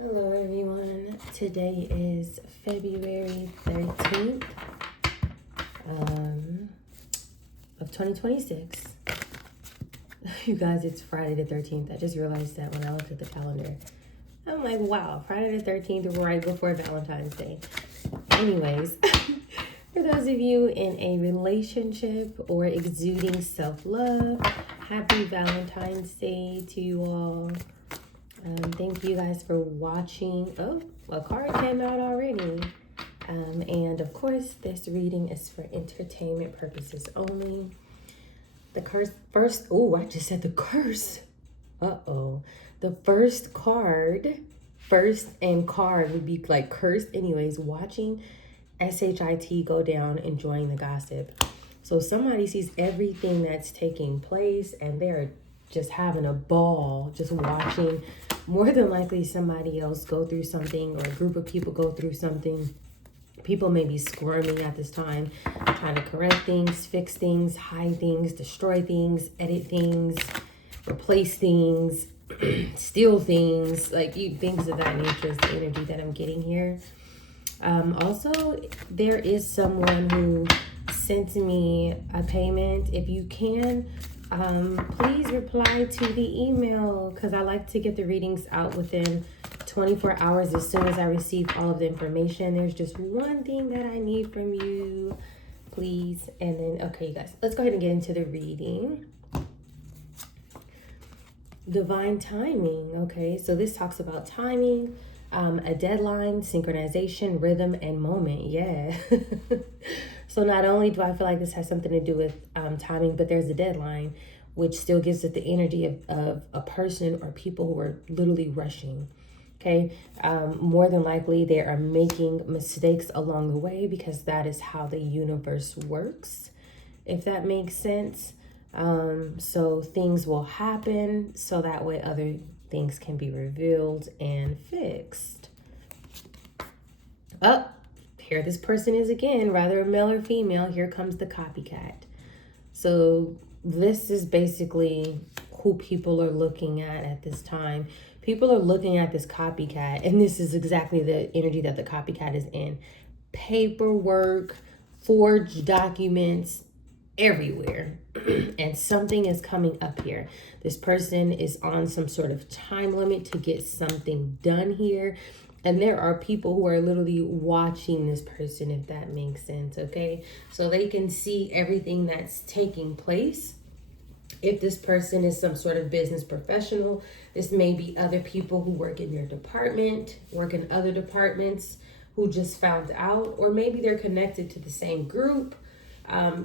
Hello everyone, today is February 13th of 2026. You guys, it's Friday the 13th. I just realized that when I looked at the calendar. I'm like, wow, Friday the 13th, right before Valentine's Day. Anyways, for those of you in a relationship or exuding self-love, happy Valentine's Day to you all. Thank you guys for watching. Oh, a card came out already. And of course, this reading is for entertainment purposes only. The curse first, oh, I just said the curse. Uh-oh. The first card, first and card would be like cursed. Anyways, watching SHIT go down, enjoying the gossip. So somebody sees everything that's taking place and they're just having a ball, just watching. More than likely somebody else go through something, or a group of people go through something. People may be squirming at this time, trying to correct things, fix things, hide things, destroy things, edit things, replace things, steal things, things of that nature is the energy that I'm getting here. Also, there is someone who sent me a payment. If you can, please reply to the email, because I like to get the readings out within 24 hours as soon as I receive all of the information. There's just one thing that I need from you, please. And then, okay, you guys, let's go ahead and get into the reading. Divine timing. Okay, so this talks about timing, a deadline, synchronization, rhythm, and moment. Yeah. So not only do I feel like this has something to do with timing, but there's a deadline, which still gives it the energy of a person or people who are literally rushing. Okay. More than likely they are making mistakes along the way, because that is how the universe works, if that makes sense. So things will happen so that way other things can be revealed and fixed. Here this person is again, rather a male or female. Here comes the copycat. So this is basically who people are looking at this time. People are looking at this copycat, and this is exactly the energy that the copycat is in. Paperwork, forged documents, everywhere. And something is coming up here. This person is on some sort of time limit to get something done here. And there are people who are literally watching this person, if that makes sense, okay? So they can see everything that's taking place. If this person is some sort of business professional, this may be other people who work in their department, work in other departments, who just found out, or maybe they're connected to the same group.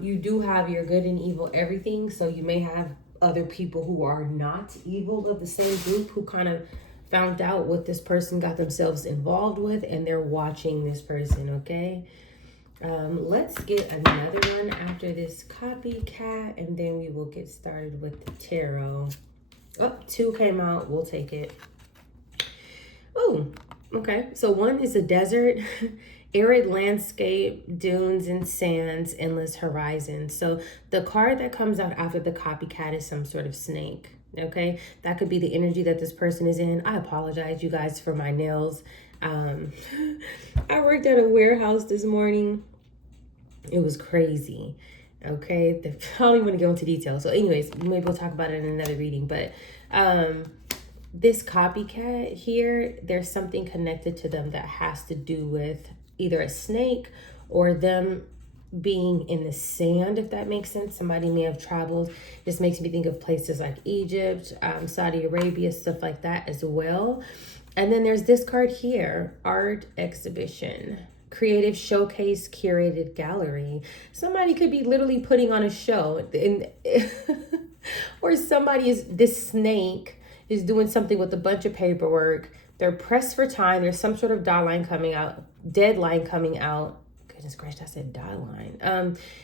You do have your good and evil everything, so you may have other people who are not evil of the same group who kind of found out what this person got themselves involved with, and they're watching this person, okay? Let's get another one after this copycat, and then we will get started with the tarot. Oh, 2 came out. We'll take it. Oh, okay. So one is a desert, arid landscape, dunes and sands, endless horizons. So the card that comes out after the copycat is some sort of snake. Okay, that could be the energy that this person is in. I apologize, you guys, for my nails. I worked at a warehouse this morning. It was crazy. Okay, I don't even want to go into detail. So anyways, maybe we'll talk about it in another reading. But this copycat here, there's something connected to them that has to do with either a snake or them being in the sand, if that makes sense. Somebody may have traveled. This makes me think of places like Egypt, Saudi Arabia, stuff like that as well. And then there's this card here, art exhibition, creative showcase, curated gallery. Somebody could be literally putting on a show, or somebody is, this snake is doing something with a bunch of paperwork. They're pressed for time. There's some sort of deadline coming out. Goodness gracious, I said deadline.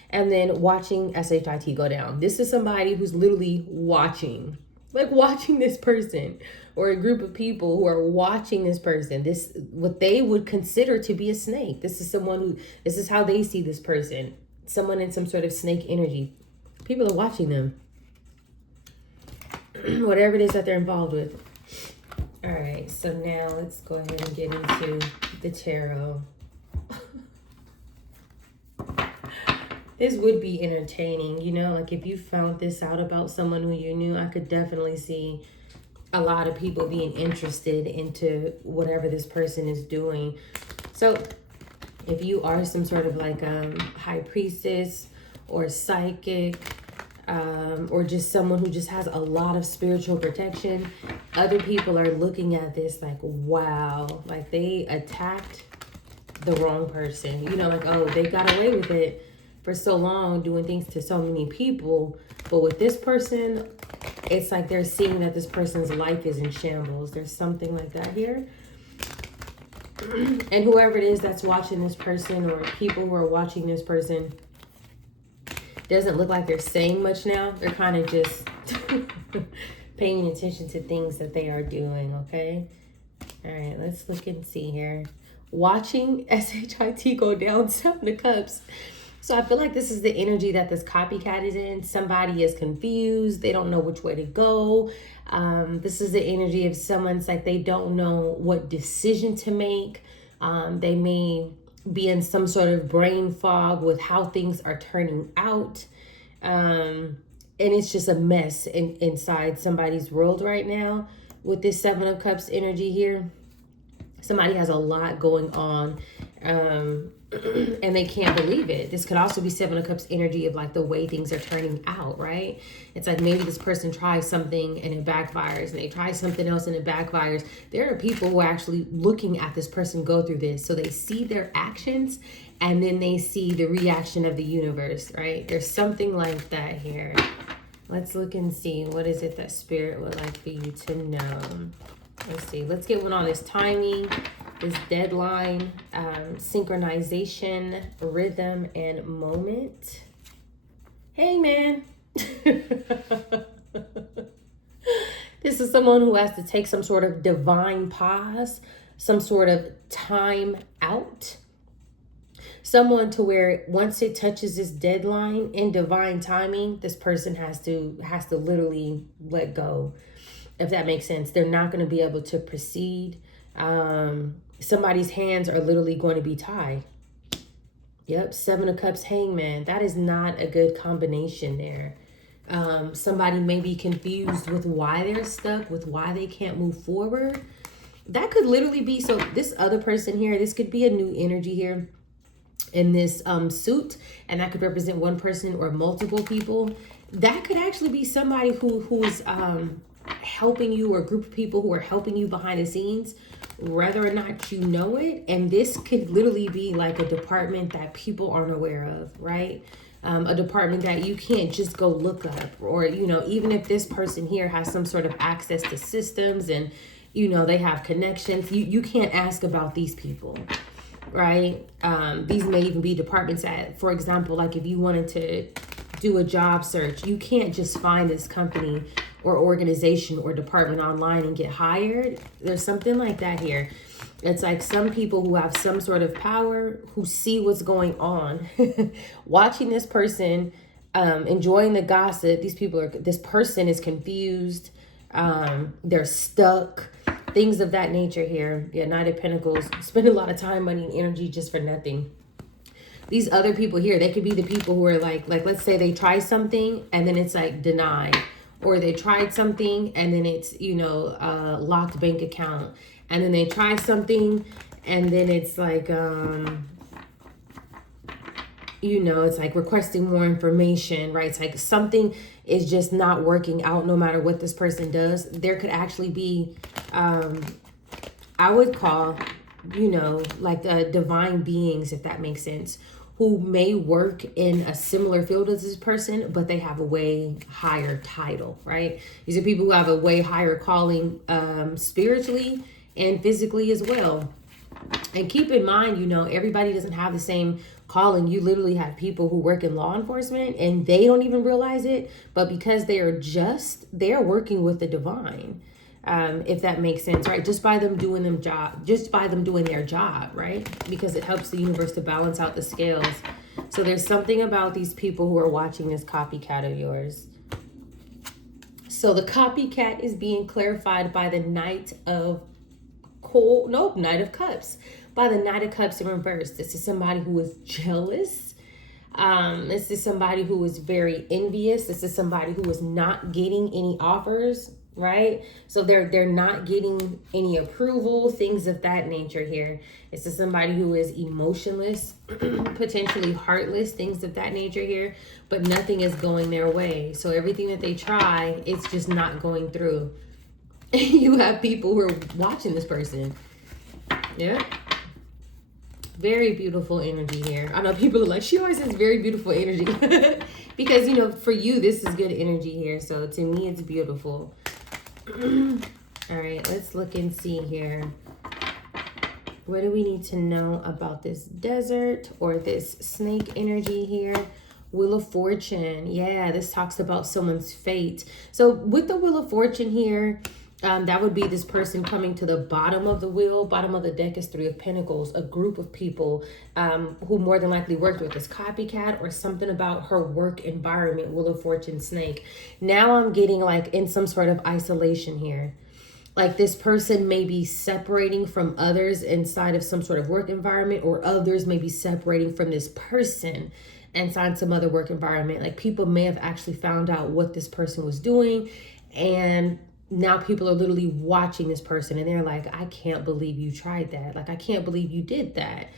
And then watching SHIT go down. This is somebody who's literally watching this person, or a group of people who are watching this person. This, what they would consider to be a snake. This is someone who, this is how they see this person. Someone in some sort of snake energy. People are watching them. Whatever it is that they're involved with. All right. so now let's go ahead and get into the tarot. This would be entertaining, you know, like if you found this out about someone who you knew, I could definitely see a lot of people being interested into whatever this person is doing. So if you are some sort of like high priestess or psychic, or just someone who just has a lot of spiritual protection, other people are looking at this like, wow, like they attacked the wrong person. You know, like, oh, they got away with it for so long doing things to so many people. But with this person, it's like they're seeing that this person's life is in shambles. There's something like that here. And whoever it is that's watching this person, or people who are watching this person, doesn't look like they're saying much now. They're kind of just paying attention to things that they are doing, okay? All right, let's look and see here. Watching SHIT go down, 7 of Cups. So I feel like this is the energy that this copycat is in. Somebody is confused. They don't know which way to go. This is the energy of someone's like they don't know what decision to make. They may be in some sort of brain fog with how things are turning out. And it's just a mess inside somebody's world right now with this 7 of Cups energy here. Somebody has a lot going on, and they can't believe it. This could also be 7 of Cups energy of like the way things are turning out, right? It's like maybe this person tries something and it backfires, and they try something else and it backfires. There are people who are actually looking at this person go through this. So they see their actions and then they see the reaction of the universe, right? There's something like that here. Let's look and see. What is it that Spirit would like for you to know? Let's see. Let's get one on this timing, this deadline, synchronization, rhythm, and moment. Hey, man. This is someone who has to take some sort of divine pause, some sort of time out. Someone to where once it touches this deadline in divine timing, this person has to literally let go. If that makes sense. They're not going to be able to proceed. Somebody's hands are literally going to be tied. Yep, 7 of Cups, Hangman. That is not a good combination there. Somebody may be confused with why they're stuck, with why they can't move forward. That could literally be, so this other person here, this could be a new energy here in this suit, and that could represent one person or multiple people. That could actually be somebody who's helping you, or a group of people who are helping you behind the scenes, whether or not you know it. And this could literally be like a department that people aren't aware of, right? A department that you can't just go look up, or, you know, even if this person here has some sort of access to systems and, you know, they have connections, you can't ask about these people, right? These may even be departments that, for example, like if you wanted to do a job search, you can't just find this company or organization or department online and get hired. There's something like that here. It's like some people who have some sort of power, who see what's going on, watching this person, enjoying the gossip. This person is confused. They're stuck, things of that nature here. Yeah, Knight of Pentacles, spend a lot of time, money, and energy just for nothing. These other people here, they could be the people who are like let's say they try something and then it's like denied, or they tried something and then it's, you know, locked bank account, and then they try something and then it's like, you know, it's like requesting more information, right? It's like something is just not working out no matter what this person does. There could actually be, I would call, you know, like divine beings, if that makes sense, who may work in a similar field as this person, but they have a way higher title, right? These are people who have a way higher calling, spiritually and physically as well. And keep in mind, you know, everybody doesn't have the same calling. You literally have people who work in law enforcement and they don't even realize it, but because they're working with the divine. If that makes sense, right? Just by them doing their job, right? Because it helps the universe to balance out the scales. So there's something about these people who are watching this copycat of yours. So the copycat is being clarified by the Knight of cool. Nope, Knight of Cups. By the Knight of Cups in reverse, this is somebody who is jealous. This is somebody who is very envious. This is somebody who is not getting any offers, right? So they're not getting any approval, things of that nature here. This is somebody who is emotionless, potentially heartless, things of that nature here, but nothing is going their way. So everything that they try, it's just not going through. You have people who are watching this person. Yeah. Very beautiful energy here. I know people are like, she always has very beautiful energy. Because, you know, for you, this is good energy here. So to me, it's beautiful. All right, let's look and see here. What do we need to know about this desert or this snake energy here? Wheel of Fortune. Yeah, this talks about someone's fate. So with the Wheel of Fortune here, that would be this person coming to the bottom of the wheel. Bottom of the deck is Three of Pentacles, a group of people who more than likely worked with this copycat or something about her work environment, Wheel of Fortune snake. Now I'm getting like in some sort of isolation here. Like this person may be separating from others inside of some sort of work environment, or others may be separating from this person inside some other work environment. Like people may have actually found out what this person was doing, and now people are literally watching this person and they're like, I can't believe you tried that. Like, I can't believe you did that.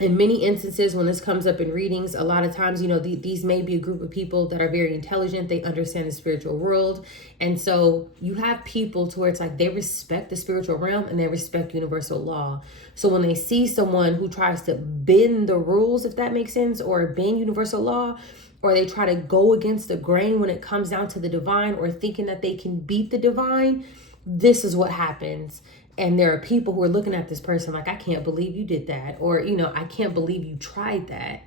In many instances, when this comes up in readings, a lot of times, you know, these may be a group of people that are very intelligent. They understand the spiritual world. And so you have people to where it's like they respect the spiritual realm and they respect universal law. So when they see someone who tries to bend the rules, if that makes sense, or bend universal law, or they try to go against the grain when it comes down to the divine, or thinking that they can beat the divine, this is what happens. And there are people who are looking at this person like, I can't believe you did that. Or, you know, I can't believe you tried that.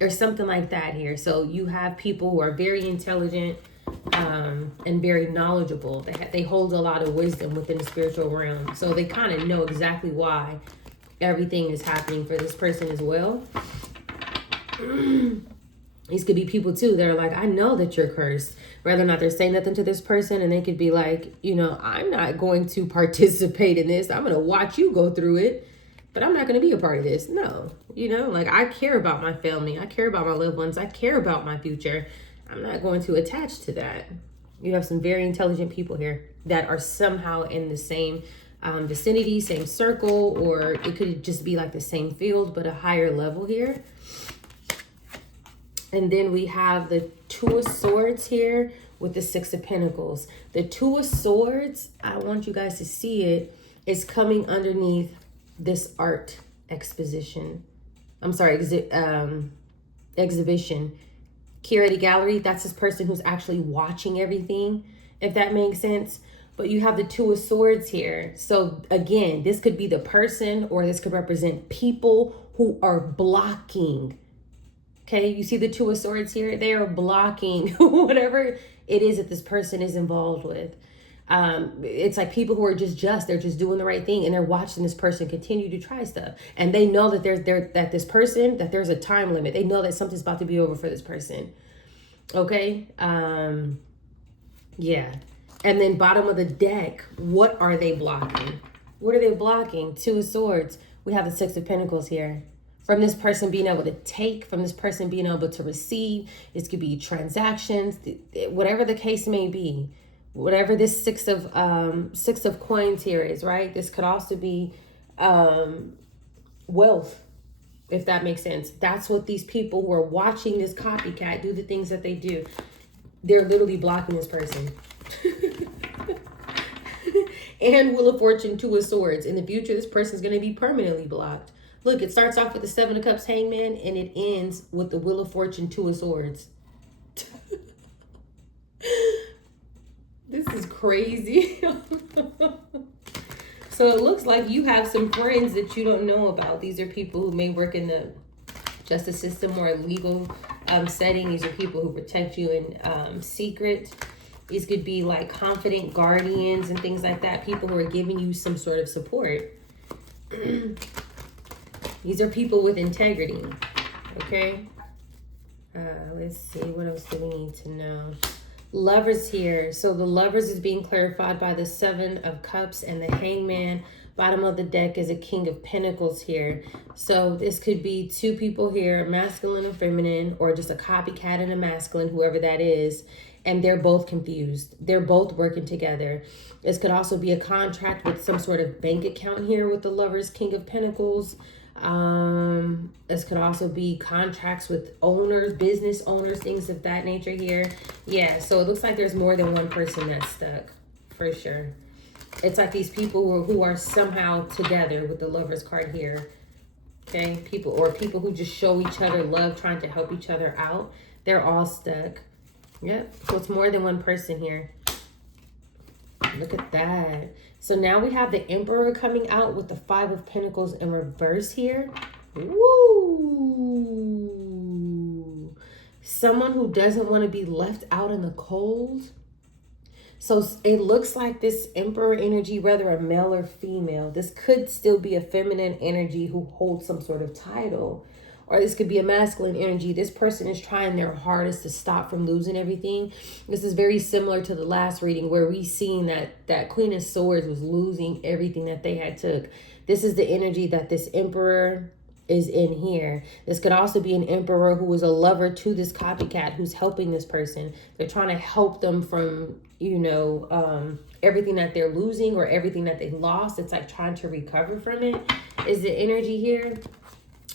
Or something like that here. So you have people who are very intelligent and very knowledgeable. They hold a lot of wisdom within the spiritual realm. So they kind of know exactly why everything is happening for this person as well. These could be people too that are like, I know that you're cursed. Whether or not they're saying nothing to this person, and they could be like, you know, I'm not going to participate in this. I'm going to watch you go through it, but I'm not going to be a part of this. No, you know, like I care about my family. I care about my loved ones. I care about my future. I'm not going to attach to that. You have some very intelligent people here that are somehow in the same vicinity, same circle, or it could just be like the same field, but a higher level here. And then we have the Two of Swords here with the Six of Pentacles. The Two of Swords, I want you guys to see it, is coming underneath this art exposition. I'm sorry, exhibition. Curated gallery, that's this person who's actually watching everything, if that makes sense. But you have the Two of Swords here. So again, this could be the person, or this could represent people who are blocking. Okay, you see the Two of Swords here? They are blocking whatever it is that this person is involved with. It's like people who are they're just doing the right thing, and they're watching this person continue to try stuff. And they know that there's a time limit. They know that something's about to be over for this person. Okay? Yeah. And then bottom of the deck, what are they blocking? What are they blocking? Two of Swords. We have the Six of Pentacles here. From this person being able to take, from this person being able to receive. This could be transactions, whatever the case may be. Whatever this six of coins here is, right? This could also be wealth, if that makes sense. That's what these people who are watching this copycat do the things that they do. They're literally blocking this person. And Wheel of Fortune, Two of Swords. In the future, this person's going to be permanently blocked. Look, it starts off with the Seven of Cups, Hangman, and it ends with the Wheel of Fortune, Two of Swords. This is crazy. So it looks like you have some friends that you don't know about. These are people who may work in the justice system or a legal setting. These are people who protect you in secret. These could be like confident guardians and things like that. People who are giving you some sort of support. These are people with integrity, okay? Let's see, what else do we need to know? Lovers here. So the Lovers is being clarified by the Seven of Cups and the Hangman. Bottom of the deck is a King of Pentacles here. So this could be two people here, masculine and feminine, or just a copycat and a masculine, whoever that is. And they're both confused. They're both working together. This could also be a contract with some sort of bank account here with the Lovers, King of Pentacles. This could also be contracts with owners, business owners, things of that nature here. Yeah, so it looks like there's more than one person that's stuck, for sure. It's like these people who are somehow together with the Lovers card here. Okay, people who just show each other love, trying to help each other out. They're all stuck. Yep, so it's more than one person here. Look at that. So now we have the Emperor coming out with the Five of Pentacles in reverse here. Woo! Someone who doesn't want to be left out in the cold. So it looks like this Emperor energy, whether a male or female, this could still be a feminine energy who holds some sort of title. Or this could be a masculine energy. This person is trying their hardest to stop from losing everything. This is very similar to the last reading where we seen that Queen of Swords was losing everything that they had took. This is the energy that this Emperor is in here. This could also be an Emperor who is a lover to this copycat who's helping this person. They're trying to help them from, everything that they're losing or everything that they lost. It's like trying to recover from it is the energy here.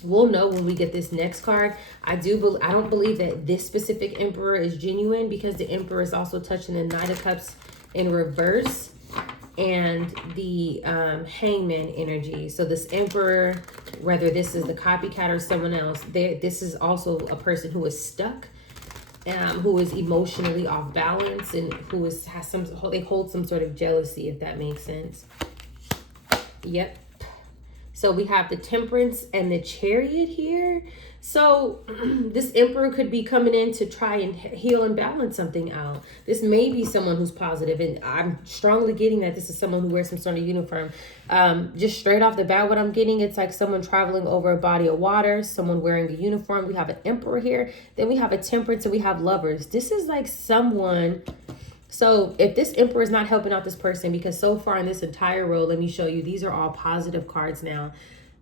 We'll know when we get this next card. I don't believe that this specific Emperor is genuine because the Emperor is also touching the Knight of Cups in reverse and the Hangman energy. So this Emperor, whether this is the copycat or someone else, this is also a person who is stuck, who is emotionally off balance, and who they hold some sort of jealousy, if that makes sense. Yep. So we have the Temperance and the Chariot here. So this Emperor could be coming in to try and heal and balance something out. This may be someone who's positive, and I'm strongly getting that this is someone who wears some sort of uniform. Just straight off the bat, what I'm getting, it's like someone traveling over a body of water, someone wearing a uniform. We have an Emperor here. Then we have a Temperance, and we have Lovers. This is like someone... So if this Emperor is not helping out this person, because so far in this entire row, let me show you, these are all positive cards now.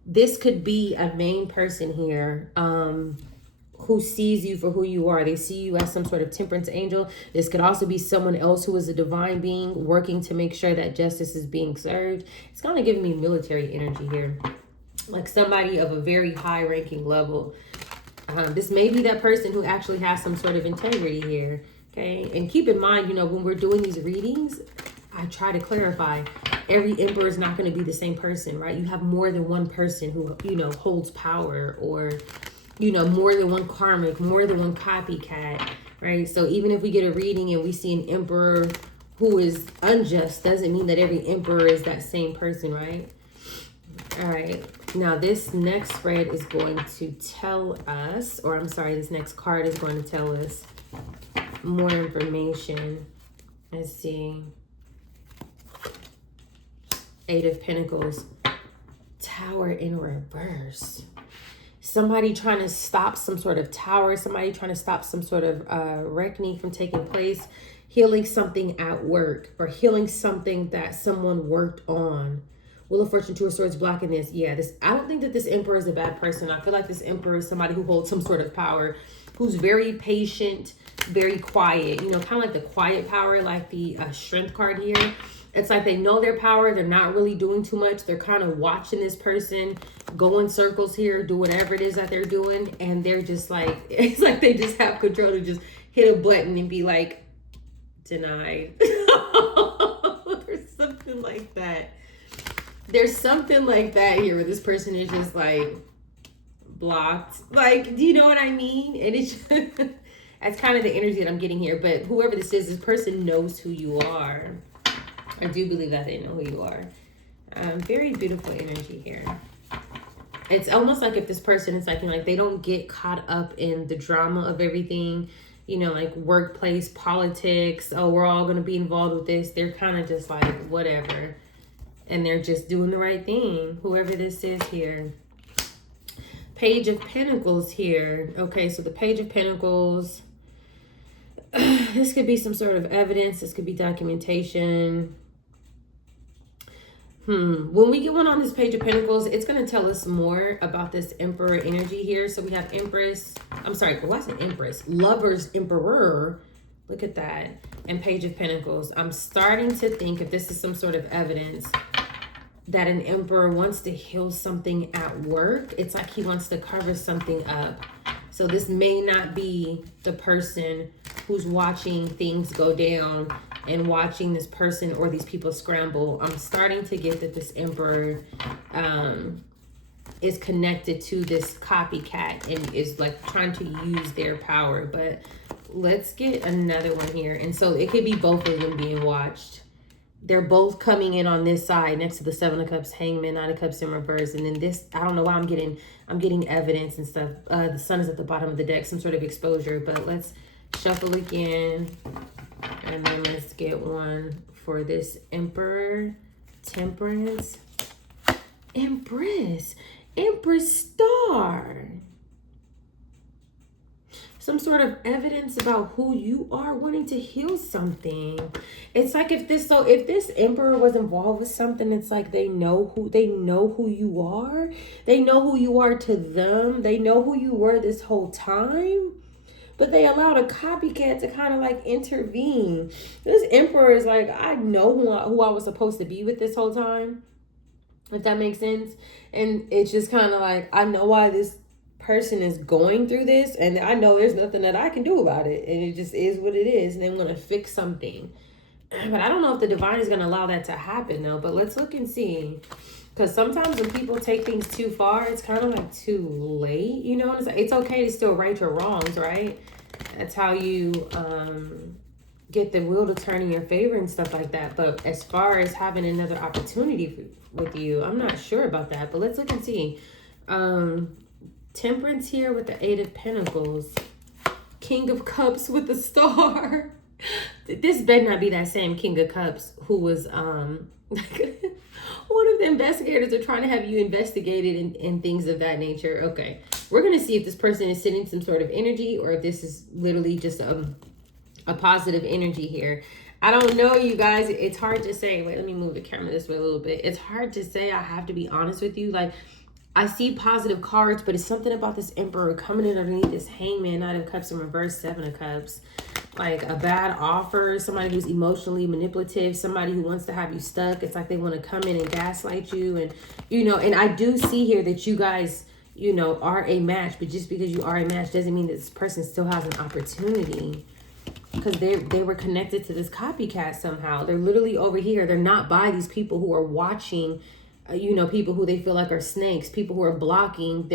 This could be a main person here who sees you for who you are. They see you as some sort of temperance angel. This could also be someone else who is a divine being working to make sure that justice is being served. It's kind of giving me military energy here. Like somebody of a very high ranking level. This may be that person who actually has some sort of integrity here. Okay, and keep in mind, when we're doing these readings, I try to clarify, every Emperor is not going to be the same person, right? You have more than one person who, holds power, or, more than one karmic, more than one copycat, right? So even if we get a reading and we see an Emperor who is unjust, doesn't mean that every Emperor is that same person, right? All right, now this next spread is going to tell us, this next card is going to tell us more information. Let's see. Eight of Pentacles. Tower in reverse. Somebody trying to stop some sort of tower. Somebody trying to stop some sort of reckoning from taking place. Healing something at work, or healing something that someone worked on. Wheel of Fortune, Two of Swords blocking this. Yeah, I don't think that this Emperor is a bad person. I feel like this Emperor is somebody who holds some sort of power, who's very patient, very quiet, kind of like the quiet power, like the Strength card here. It's like they know their power. They're not really doing too much. They're kind of watching this person go in circles here, do whatever it is that they're doing. And they're just like, it's like they just have control to just hit a button and be like, denied. There's something like that. There's something like that here where this person is just like blocked. Like, do you know what I mean? And it's that's kind of the energy that I'm getting here. But whoever this is, this person knows who you are. I do believe that they know who you are. Very beautiful energy here. It's almost like if this person is like, they don't get caught up in the drama of everything, like workplace politics. Oh, we're all going to be involved with this. They're kind of just like, whatever. And they're just doing the right thing. Whoever this is here. Page of Pentacles here. Okay, so the Page of Pentacles. This could be some sort of evidence. This could be documentation. When we get one on this Page of Pentacles, it's going to tell us more about this Emperor energy here. So we have Empress. I'm sorry. Why is it Empress? Lovers, Emperor. Look at that. And Page of Pentacles. I'm starting to think if this is some sort of evidence that an Emperor wants to heal something at work. It's like he wants to cover something up. So this may not be the person who's watching things go down and watching this person or these people scramble. I'm starting to get that this Emperor is connected to this copycat and is like trying to use their power. But let's get another one here. And so it could be both of them being watched. They're both coming in on this side next to the Seven of Cups, Hangman, Nine of Cups in reverse. And then this, I don't know why I'm getting evidence and stuff. The Sun is at the bottom of the deck, some sort of exposure. But let's shuffle again. And then let's get one for this Emperor, Temperance, Empress, Empress Star. Some sort of evidence about who you are wanting to heal something. It's like if this Emperor was involved with something, it's like they know who you are. They know who you are to them. They know who you were this whole time. But they allowed a copycat to kind of like intervene. This Emperor is like, I know who I was supposed to be with this whole time. If that makes sense. And it's just kind of like, I know why this person is going through this. And I know there's nothing that I can do about it. And it just is what it is. And I'm going to fix something. But I don't know if the divine is going to allow that to happen though. But let's look and see. Because sometimes when people take things too far, it's kind of like too late, you know? It's okay to still right your wrongs, right? That's how you get the wheel to turn in your favor and stuff like that. But as far as having another opportunity with you, I'm not sure about that. But let's look and see. Temperance here with the Eight of Pentacles. King of Cups with the Star. This better not be that same King of Cups who was... one of the investigators are trying to have you investigated and things of that nature. Okay, we're going to see if this person is sending some sort of energy or if this is literally just a positive energy here. I don't know, you guys. It's hard to say. Wait, let me move the camera this way a little bit. It's hard to say. I have to be honest with you. Like, I see positive cards, but it's something about this Emperor coming in underneath this Hangman, Nine of Cups in reverse, Seven of Cups. Like a bad offer, somebody who's emotionally manipulative, somebody who wants to have you stuck. It's like they want to come in and gaslight you. And, you know, and I do see here that you guys, you know, are a match. But just because you are a match doesn't mean that this person still has an opportunity. Because they were connected to this copycat somehow. They're literally over here. They're not by these people who are watching, you know, people who they feel like are snakes, people who are blocking.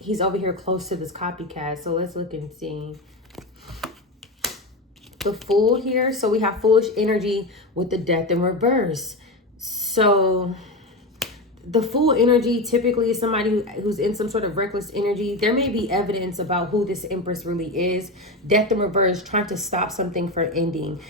He's over here close to this copycat. So let's look and see. The Fool here. So we have foolish energy with the Death in reverse. So the Fool energy typically is somebody who's in some sort of reckless energy. There may be evidence about who this Empress really is. Death in reverse, trying to stop something from ending.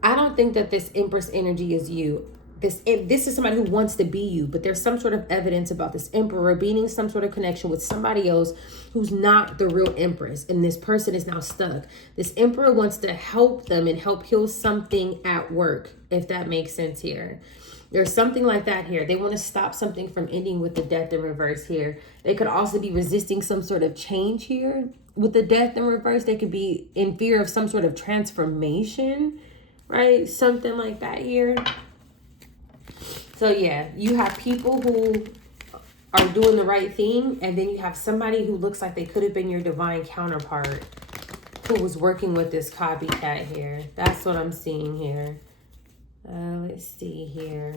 I don't think that this Empress energy is you. This is somebody who wants to be you, but there's some sort of evidence about this Emperor being in some sort of connection with somebody else who's not the real Empress, and this person is now stuck. This Emperor wants to help them and help heal something at work, if that makes sense here. There's something like that here. They want to stop something from ending with the Death in reverse here. They could also be resisting some sort of change here with the Death in reverse. They could be in fear of some sort of transformation, right? Something like that here. So yeah, you have people who are doing the right thing, and then you have somebody who looks like they could have been your divine counterpart who was working with this copycat here. That's what I'm seeing here. Let's see here.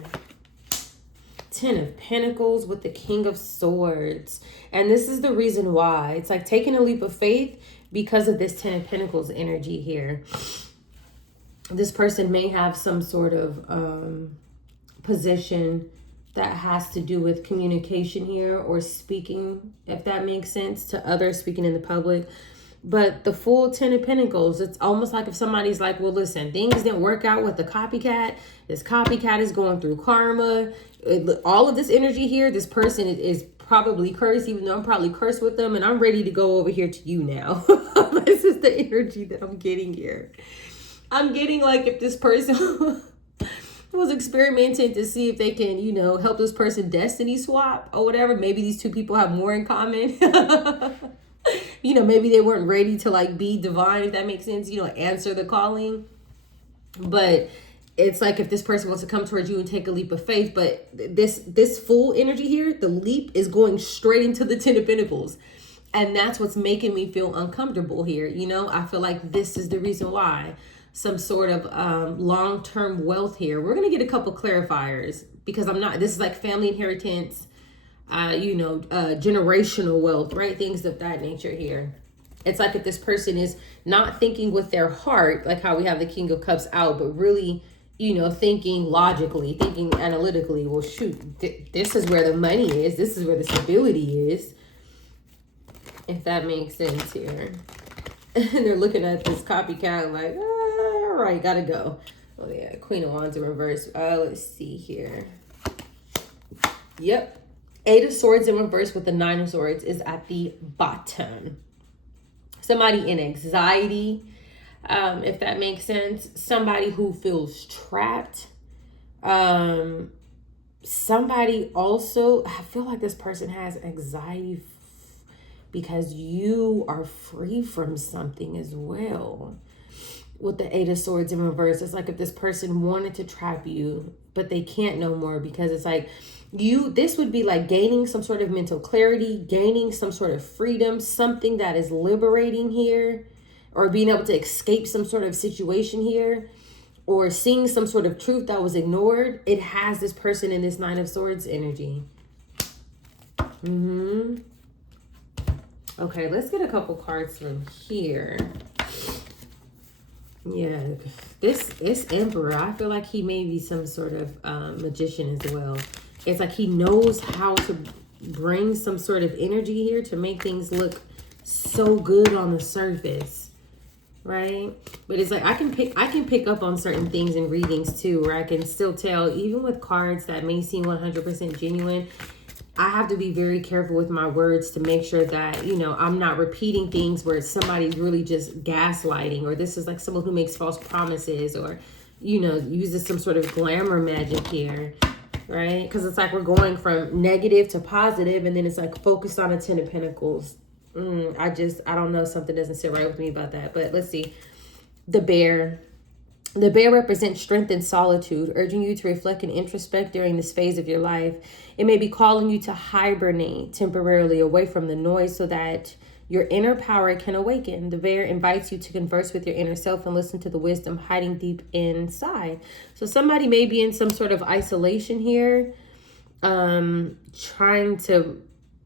Ten of Pentacles with the King of Swords. And this is the reason why. It's like taking a leap of faith because of this Ten of Pentacles energy here. This person may have some sort of... position that has to do with communication here or speaking, if that makes sense, to others, speaking in the public. But the full Ten of Pentacles, it's almost like if somebody's like, well, listen, things didn't work out with the copycat. This copycat is going through karma. All of this energy here, this person is probably cursed, even though I'm probably cursed with them, and I'm ready to go over here to you now. This is the energy that I'm getting here. I'm getting like if this person was experimenting to see if they can, you know, help this person destiny swap or whatever. Maybe these two people have more in common. You know, maybe they weren't ready to like be divine, if that makes sense, you know, answer the calling. But it's like if this person wants to come towards you and take a leap of faith, but this full energy here, the leap is going straight into the Ten of Pentacles. And that's what's making me feel uncomfortable here. You know, I feel like this is the reason why. Some sort of long-term wealth here. We're going to get a couple clarifiers because this is like family inheritance, you know, generational wealth, right? Things of that nature here. It's like if this person is not thinking with their heart, like how we have the King of Cups out, but really, you know, thinking logically, thinking analytically. Well, shoot, this is where the money is. This is where the stability is. If that makes sense here. And they're looking at this copycat like, all right, gotta go. Oh yeah, Queen of Wands in reverse. Let's see here. Yep. Eight of Swords in reverse with the Nine of Swords is at the bottom. Somebody in anxiety, if that makes sense. Somebody who feels trapped. Somebody also, I feel like this person has anxiety because you are free from something as well. With the Eight of Swords in reverse, it's like if this person wanted to trap you, but they can't no more because it's like this would be like gaining some sort of mental clarity, gaining some sort of freedom, something that is liberating here, or being able to escape some sort of situation here, or seeing some sort of truth that was ignored. It has this person in this Nine of Swords energy. Okay, let's get a couple cards from here. Yeah, this Emperor, I feel like he may be some sort of magician as well. It's like he knows how to bring some sort of energy here to make things look so good on the surface, right? But it's like I can pick up on certain things in readings too, where I can still tell, even with cards that may seem 100% genuine, I have to be very careful with my words to make sure that, you know, I'm not repeating things where somebody's really just gaslighting, or this is like someone who makes false promises, or, you know, uses some sort of glamour magic here, right? Because it's like we're going from negative to positive, and then it's like focused on a Ten of Pentacles. I don't know, something doesn't sit right with me about that. But let's see. The bear. The bear represents strength and solitude, urging you to reflect and introspect during this phase of your life. It may be calling you to hibernate temporarily away from the noise so that your inner power can awaken. The bear invites you to converse with your inner self and listen to the wisdom hiding deep inside. So somebody may be in some sort of isolation here, trying to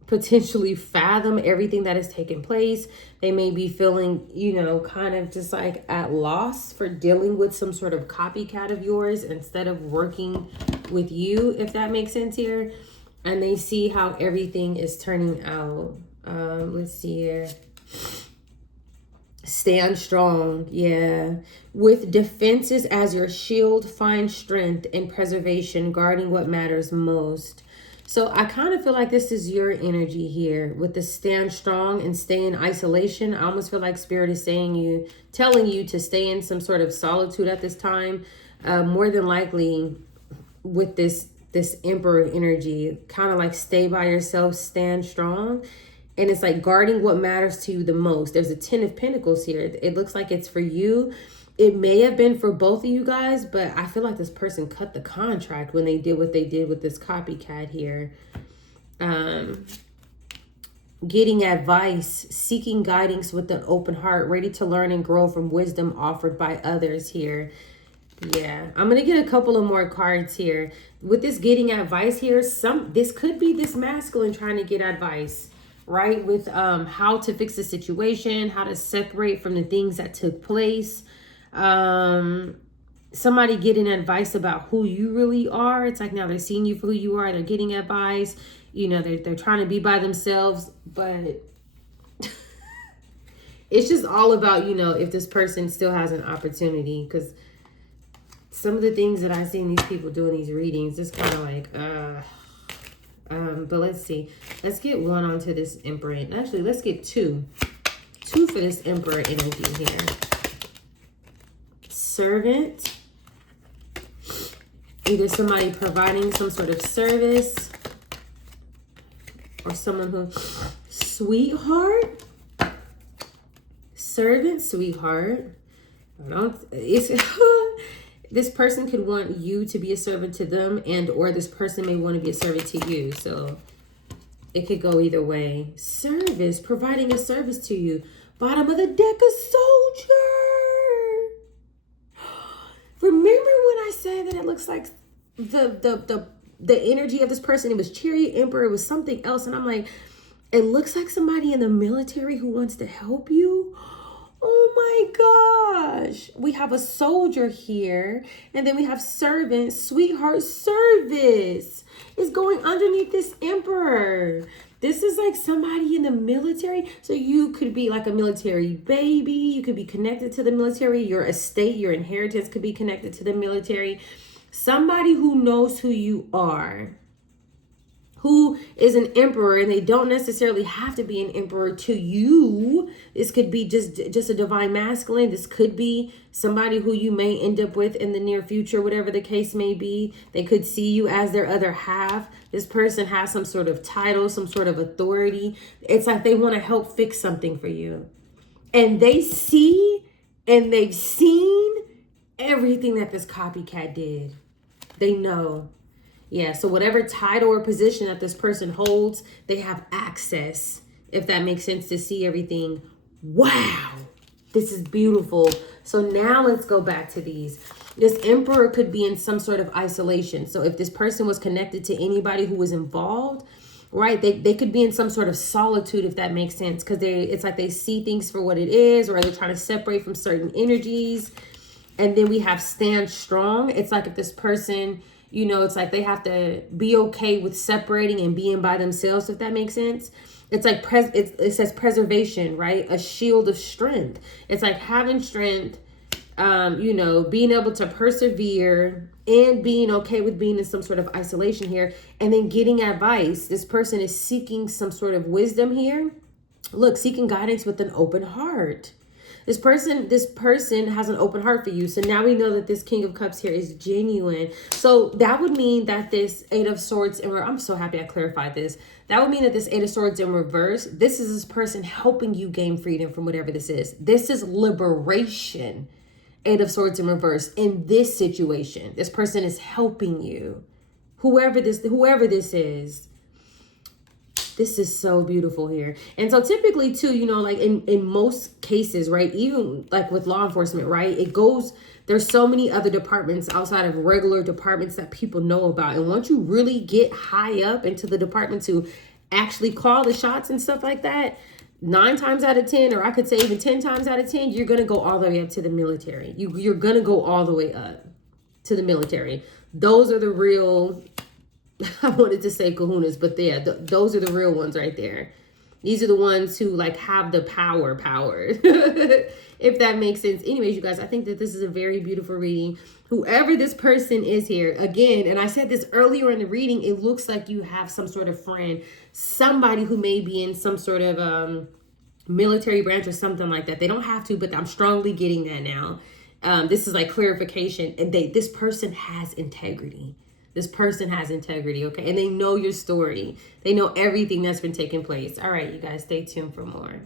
potentially fathom everything that has taken place. They may be feeling, you know, kind of just like at loss for dealing with some sort of copycat of yours instead of working with you, if that makes sense here. And they see how everything is turning out. Let's see here. Stand strong. Yeah. With defenses as your shield, find strength and preservation, guarding what matters most. So I kind of feel like this is your energy here with the stand strong and stay in isolation. I almost feel like Spirit is telling you to stay in some sort of solitude at this time. More than likely with this Emperor energy, kind of like stay by yourself, stand strong. And it's like guarding what matters to you the most. There's a Ten of Pentacles here. It looks like it's for you. It may have been for both of you guys, but I feel like this person cut the contract when they did what they did with this copycat here. Getting advice, seeking guidance with an open heart, ready to learn and grow from wisdom offered by others here. Yeah, I'm going to get a couple of more cards here. With this getting advice here, this could be this masculine trying to get advice, right? With how to fix the situation, how to separate from the things that took place. Somebody getting advice about who you really are. It's like now they're seeing you for who you are. They're getting advice. You know, they're trying to be by themselves, but it's just all about, you know, if this person still has an opportunity, because some of the things that I've seen these people do in these readings, just kind of like, but let's see. Let's get one onto this Emperor. Actually, let's get two 2 for this Emperor energy here. Servant. Either somebody providing some sort of service or someone who, sweetheart, servant, sweetheart. This person could want you to be a servant to them, and or this person may want to be a servant to you. So it could go either way. Service, providing a service to you. Bottom of the deck, a soldier. Remember when I said that it looks like the energy of this person, it was Chariot Emperor, it was something else, and I'm like, it looks like somebody in the military who wants to help you. Oh my gosh. We have a soldier here, and then we have servant, sweetheart, service is going underneath this Emperor. This is like somebody in the military. So you could be like a military baby. You could be connected to the military. Your estate, your inheritance could be connected to the military. Somebody who knows who you are, who is an emperor, and they don't necessarily have to be an emperor to you. This could be just a divine masculine. This could be somebody who you may end up with in the near future, whatever the case may be. They could see you as their other half. This person has some sort of title, some sort of authority. It's like they want to help fix something for you. And they see and they've seen everything that this copycat did. They know. Yeah, so whatever title or position that this person holds, they have access, if that makes sense, to see everything. Wow, this is beautiful. So now let's go back to these. This Emperor could be in some sort of isolation. So if this person was connected to anybody who was involved, right, they could be in some sort of solitude, if that makes sense, because it's like they see things for what it is, or they're trying to separate from certain energies. And then we have stand strong. It's like if this person, you know, it's like they have to be okay with separating and being by themselves, if that makes sense. It's like, it says preservation, right? A shield of strength. It's like having strength, you know, being able to persevere and being okay with being in some sort of isolation here, and then getting advice. This person is seeking some sort of wisdom here. Look, seeking guidance with an open heart. This person has an open heart for you. So now we know that this King of Cups here is genuine. So that would mean that this Eight of Swords, and I'm so happy I clarified this. That would mean that this Eight of Swords in reverse, this is this person helping you gain freedom from whatever this is. This is liberation. Eight of Swords in reverse in this situation. This person is helping you. Whoever this is. This is so beautiful here. And so typically too, you know, like in most cases, right, even like with law enforcement, right, there's so many other departments outside of regular departments that people know about. And once you really get high up into the department to actually call the shots and stuff like that, 9 times out of 10, or I could say even 10 times out of 10, you're going to go all the way up to the military. You're going to go all the way up to the military. Those are the real... I wanted to say kahunas, but yeah, those are the real ones right there. These are the ones who like have the power, if that makes sense. Anyways, you guys, I think that this is a very beautiful reading. Whoever this person is here, again, and I said this earlier in the reading, it looks like you have some sort of friend, somebody who may be in some sort of military branch or something like that. They don't have to, but I'm strongly getting that now. This is like clarification, and this person has integrity. This person has integrity, okay? And they know your story. They know everything that's been taking place. All right, you guys, stay tuned for more.